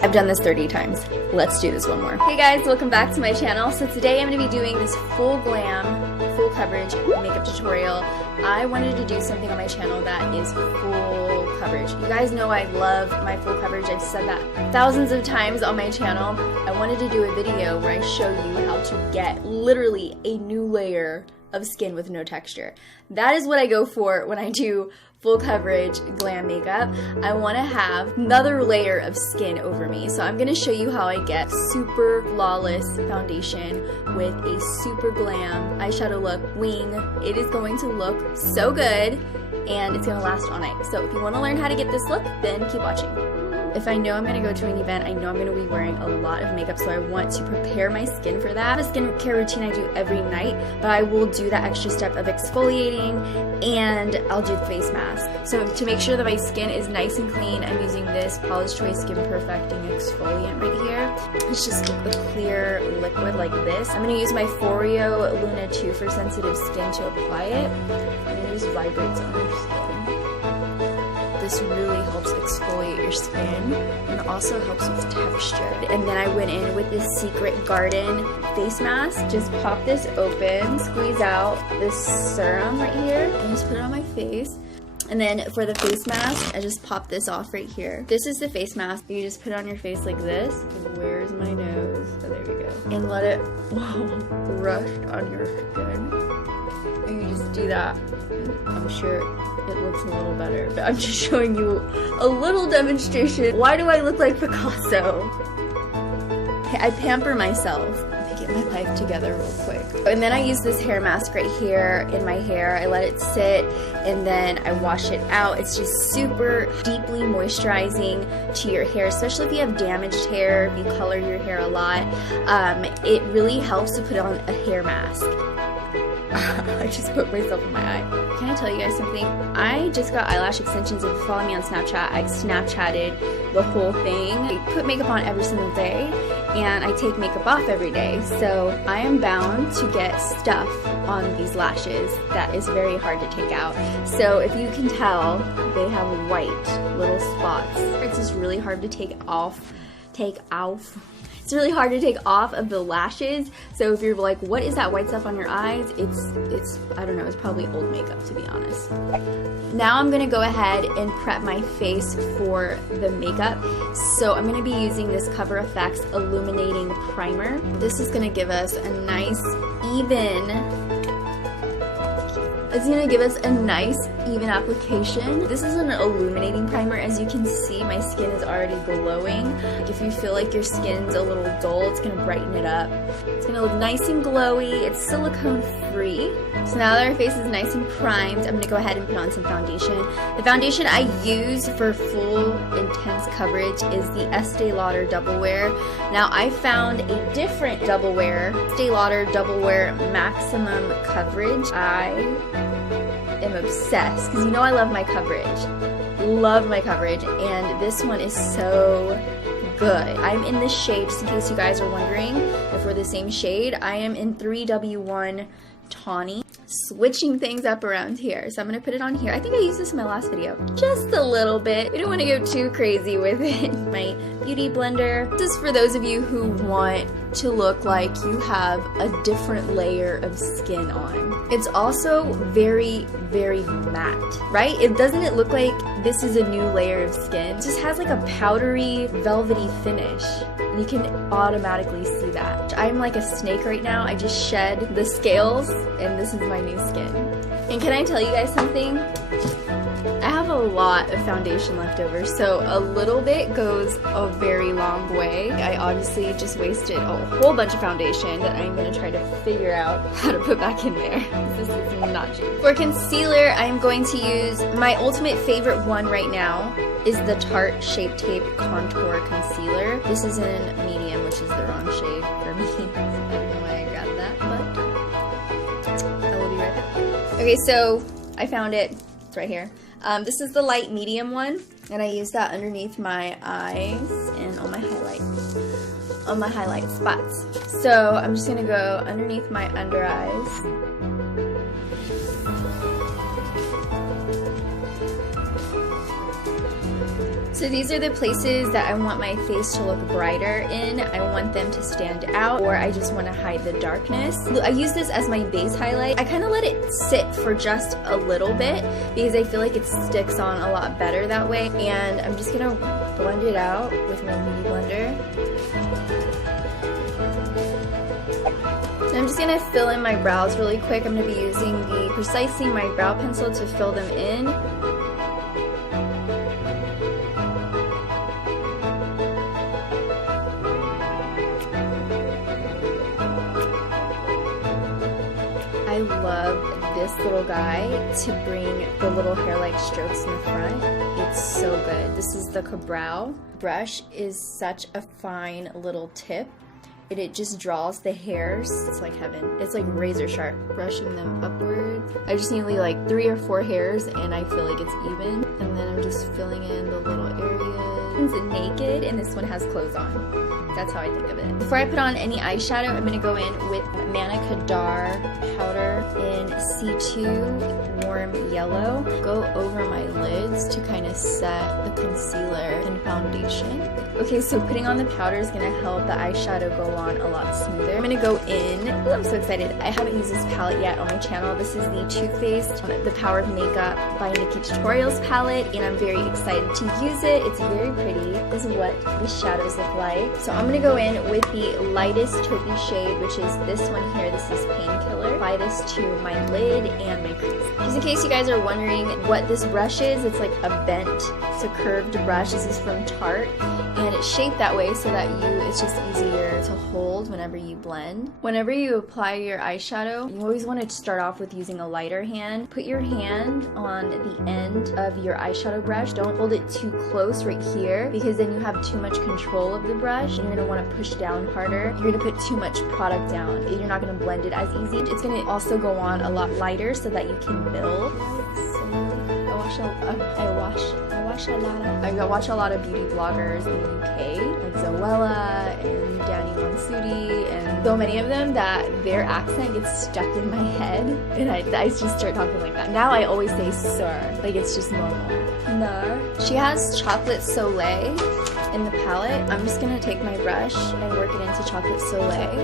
I've done this 30 times. Let's do this one more. Hey guys, welcome back to my channel. So today I'm going to be doing this full glam, full coverage makeup tutorial. I wanted to do something on my channel that is full coverage. You guys know I love my full coverage. I've said that thousands of times on my channel. I wanted to do a video where I show you how to get literally a new layer of skin with no texture. That is what I go for when I do full coverage glam makeup. I want to have another layer of skin over me. So I'm going to show you how I get super flawless foundation with a super glam eyeshadow look wing. It is going to look so good and it's going to last all night. So if you want to learn how to get this look, then keep watching. If I know I'm going to go to an event, I know I'm going to be wearing a lot of makeup, so I want to prepare my skin for that. I have a skincare routine I do every night, but I will do that extra step of exfoliating and I'll do the face mask. So to make sure that my skin is nice and clean, I'm using this Paula's Choice Skin Perfecting Exfoliant right here. It's just a clear liquid like this. I'm going to use my Foreo Luna 2 for sensitive skin to apply it, and it just vibrates on your skin. This really helps exfoliate your skin and also helps with texture. And then I went in with this Secret Garden face mask. Just pop this open, squeeze out this serum right here, and just put it on my face. And then for the face mask, I just pop this off right here. This is the face mask. You just put it on your face like this. Where's my nose? Oh, there we go. And let it rush on your skin. And you just do that. I'm sure it looks a little better, but I'm just showing you a little demonstration. Why do I look like Picasso? I pamper myself. I get my life together real quick. And then I use this hair mask right here in my hair. I let it sit and then I wash it out. It's just super deeply moisturizing to your hair, especially if you have damaged hair, if you color your hair a lot. It really helps to put on a hair mask. I just put myself in my eye. Can I tell you guys something? I just got eyelash extensions. If you follow me on Snapchat, I Snapchatted the whole thing. I put makeup on every single day and I take makeup off every day. So I am bound to get stuff on these lashes that is very hard to take out. So if you can tell, they have white little spots. It's just really hard to take off. It's really hard to take off of the lashes. So if you're like, what is that white stuff on your eyes? It's I don't know, it's probably old makeup, to be honest. Now I'm gonna go ahead and prep my face for the makeup. So I'm gonna be using this Cover FX Illuminating Primer. This is gonna give us a nice, even application. This is an illuminating primer. As you can see, my skin is already glowing. If you feel like your skin's a little dull, it's gonna brighten it up. It's gonna look nice and glowy. It's silicone free. So now that our face is nice and primed, I'm gonna go ahead and put on some foundation. The foundation I use for full intense coverage is the Estee Lauder Double Wear. Now I found a different Double Wear, Estee Lauder Double Wear Maximum Coverage. I am obsessed because you know I love my coverage, and this one is so good. I'm in this shade, just in case you guys are wondering if we're the same shade. I am in 3W1 Tawny. Switching things up around here. So I'm going to put it on here. I think I used this in my last video. Just a little bit. We don't want to go too crazy with it. My beauty blender. This is for those of you who want to look like you have a different layer of skin on. It's also very, very matte, right? Doesn't it look like this is a new layer of skin? It just has like a powdery, velvety finish. And you can automatically see that. I'm like a snake right now. I just shed the scales and this is my new skin. And can I tell you guys something? I have a lot of foundation left over, so a little bit goes a very long way. I obviously just wasted a whole bunch of foundation that I'm going to try to figure out how to put back in there. This is not cheap. For concealer, I'm going to use my ultimate favorite one right now is the Tarte Shape Tape Contour Concealer. This is in medium, which is the wrong shade for me. I don't know why I grabbed that, but I will be right back. Okay, so I found it. It's right here. This is the light medium one, and I use that underneath my eyes and on my highlight spots. So I'm just gonna go underneath my under eyes. So these are the places that I want my face to look brighter in. I want them to stand out, or I just want to hide the darkness. I use this as my base highlight. I kind of let it sit for just a little bit because I feel like it sticks on a lot better that way. And I'm just gonna blend it out with my beauty blender. I'm just going to fill in my brows really quick. I'm going to be using the Precisely My Brow Pencil to fill them in. I love this little guy to bring the little hair-like strokes in the front. It's so good. This is the Cabral. Brush is such a fine little tip. It just draws the hairs. It's like heaven. It's like razor sharp. Brushing them upwards. I just need like 3 or 4 hairs and I feel like it's even. And then I'm just filling in the little areas. It's naked and this one has clothes on. That's how I think of it. Before I put on any eyeshadow, I'm going to go in with Manna Kadar powder in C2 Warm Yellow. Go over my lids to kind of set the concealer and foundation. Okay, so putting on the powder is going to help the eyeshadow go on a lot smoother. I'm going to go in. Ooh, I'm so excited. I haven't used this palette yet on my channel. This is the Too Faced The Power of Makeup by Nikki Tutorials palette, and I'm very excited to use it. It's very pretty. This is what the shadows look like. So I'm going to go in with the lightest taupey shade, which is this one here. This is Painkiller. Apply this to my lid and my crease. Just in case you guys are wondering what this brush is, it's like a bent, it's a curved brush. This is from Tarte, and it's shaped that way so that it's just easier to hold whenever you blend. Whenever you apply your eyeshadow, you always want to start off with using a lighter hand. Put your hand on the end of your eyeshadow brush. Don't hold it too close right here because then you have too much control of the brush. You're going to want to push down harder. You're going to put too much product down. You're not going to blend it as easy. It's going to also go on a lot lighter so that you can build. I watch a lot of beauty bloggers in the UK, like Zoella and Danny Mansuti, and so many of them that their accent gets stuck in my head, and I just start talking like that. Now I always say sir, like it's just normal. No. She has Chocolate Soleil in the palette. I'm just gonna take my brush and work it into Chocolate Soleil,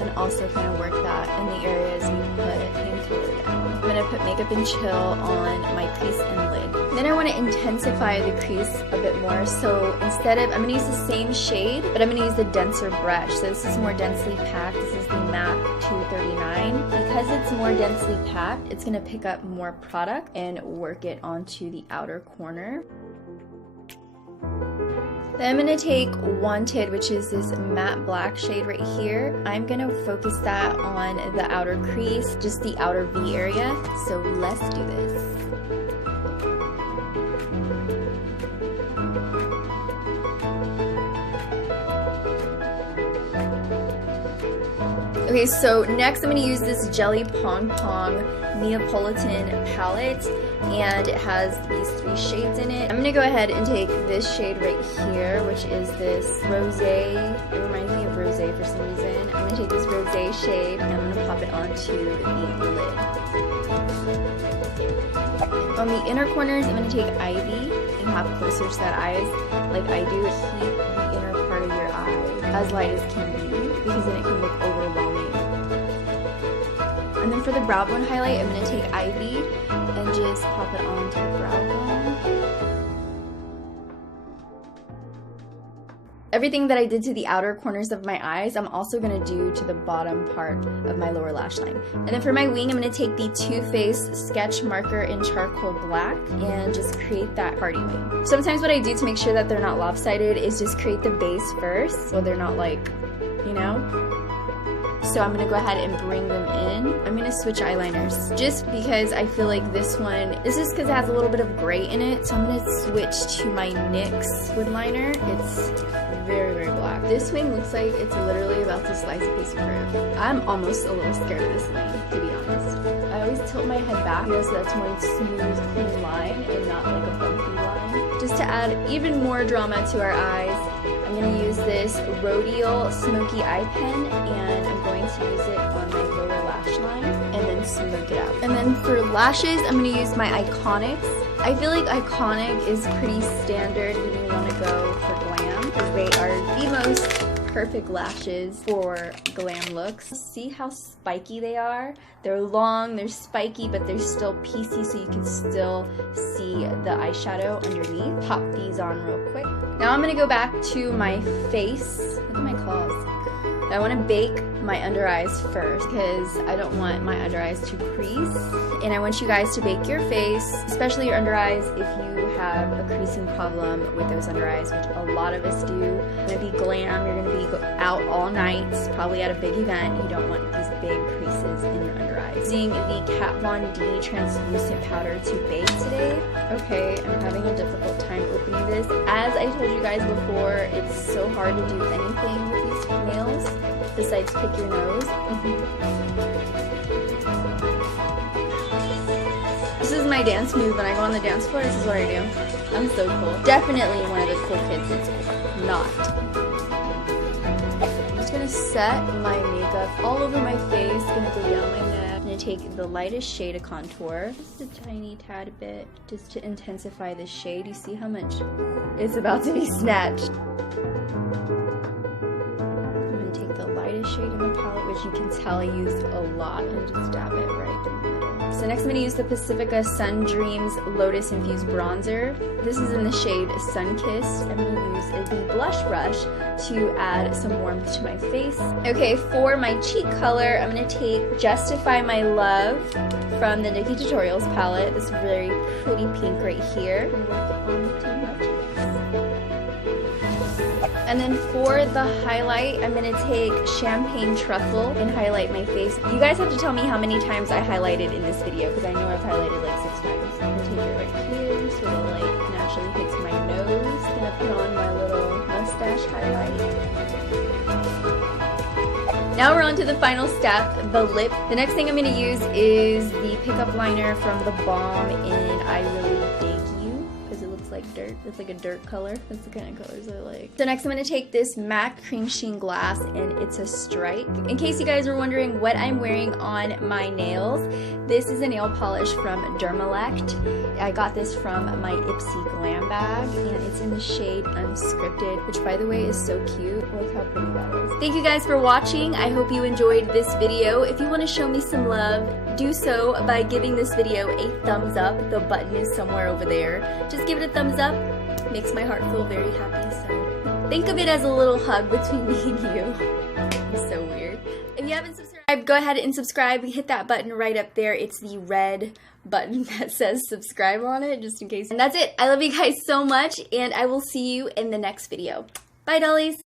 and also kind of work that in the areas we put Painkiller down. I'm gonna put Makeup and Chill on my crease and lid. Then I want to intensify the crease a bit more, so instead of, I'm going to use the same shade, but I'm going to use the denser brush. So this is more densely packed. This is the MAC 239. Because it's more densely packed, it's going to pick up more product and work it onto the outer corner. Then I'm going to take Wanted, which is this matte black shade right here. I'm going to focus that on the outer crease, just the outer V area. So let's do this. Okay, so next I'm going to use this Jelly Pong Pong Neapolitan palette, and it has these 3 shades in it. I'm going to go ahead and take this shade right here, which is this Rosé. It reminds me of Rosé for some reason. I'm going to take this Rosé shade and I'm going to pop it onto the lid. On the inner corners, I'm going to take Ivy and have closer set eyes like I do. Keep the inner part of your eye as light as can be, because then it can look overwhelming. And then for the brow bone highlight, I'm going to take Ivy and just pop it onto the brow bone. Everything that I did to the outer corners of my eyes, I'm also going to do to the bottom part of my lower lash line. And then for my wing, I'm going to take the Too Faced Sketch Marker in Charcoal Black and just create that party wing. Sometimes what I do to make sure that they're not lopsided is just create the base first, so they're not like, you know? So I'm going to go ahead and bring them in. I'm going to switch eyeliners just because I feel like this is because it has a little bit of gray in it. So I'm going to switch to my NYX wood liner. It's very, very black. This wing looks like it's literally about to slice a piece of fruit. I'm almost a little scared of this wing, to be honest. I always tilt my head back so that's one smooth, clean line and not like a bumpy line. Just to add even more drama to our eyes, I'm going to use this Rodial Smoky Eye Pen, and I'm going to use it on my lower lash line and then smoke it out. And then for lashes, I'm going to use my Iconics I feel like iconic is pretty standard when you want to go for glam, because they are the most perfect lashes for glam looks. See how spiky they are? They're long, they're spiky, but they're still piecey, so you can still see the eyeshadow underneath. Pop these on real quick. Now I'm gonna go back to my face. Look at my claws. I want to bake my under eyes first because I don't want my under eyes to crease, and I want you guys to bake your face, especially your under eyes, if you have a creasing problem with those under eyes, which a lot of us do. You're going to be glam, you're going to be out all night, probably at a big event. You don't want these big creases in your under eyes. Using the Kat Von D translucent powder to bake today. Okay, I'm having a difficult time opening this. As I told you guys before, it's so hard to do anything with these nails besides pick your nose. This is my dance move when I go on the dance floor. This is what I do. I'm so cool. Definitely one of the cool kids in school. Not. I'm just gonna set my makeup all over my face. Gonna go down my neck. I'm gonna take the lightest shade of contour, just a tiny tad bit, just to intensify the shade. You see how much it's about to be snatched. Shade in the palette, which you can tell I used a lot, and just dab it right in the middle. So next I'm going to use the Pacifica Sun Dreams Lotus Infused Bronzer. This is in the shade Sun Kissed. I'm going to use the blush brush to add some warmth to my face. Okay, for my cheek color, I'm going to take Justify My Love from the Nikkie Tutorials palette. This very pretty pink right here. And then for the highlight, I'm going to take Champagne Truffle and highlight my face. You guys have to tell me how many times I highlighted in this video, because I know I've highlighted like 6 times. I'm going to take it right here so the light naturally hits my nose. I'm going to put on my little mustache highlight. Now we're on to the final step, the lip. The next thing I'm going to use is the pickup liner from the Balm in I Really Dig You, because it looks like dirt. It's like a dirt color. That's the kind of colors I like. So next I'm going to take this MAC Cream Sheen Glass, and it's a stripe. In case you guys were wondering what I'm wearing on my nails, this is a nail polish from DERMAL. I got this from my Ipsy Glam bag, and it's in the shade Unscripted, which by the way is so cute. Look how pretty that is. Thank you guys for watching. I hope you enjoyed this video. If you want to show me some love, do so by giving this video a thumbs up. The button is somewhere over there. Just give it a thumbs up. It makes my heart feel very happy. So think of it as a little hug between me and you. It's so weird. If you haven't subscribed, go ahead and subscribe. Hit that button right up there. It's the red button that says subscribe on it, just in case. And that's it. I love you guys so much, and I will see you in the next video. Bye, dollies.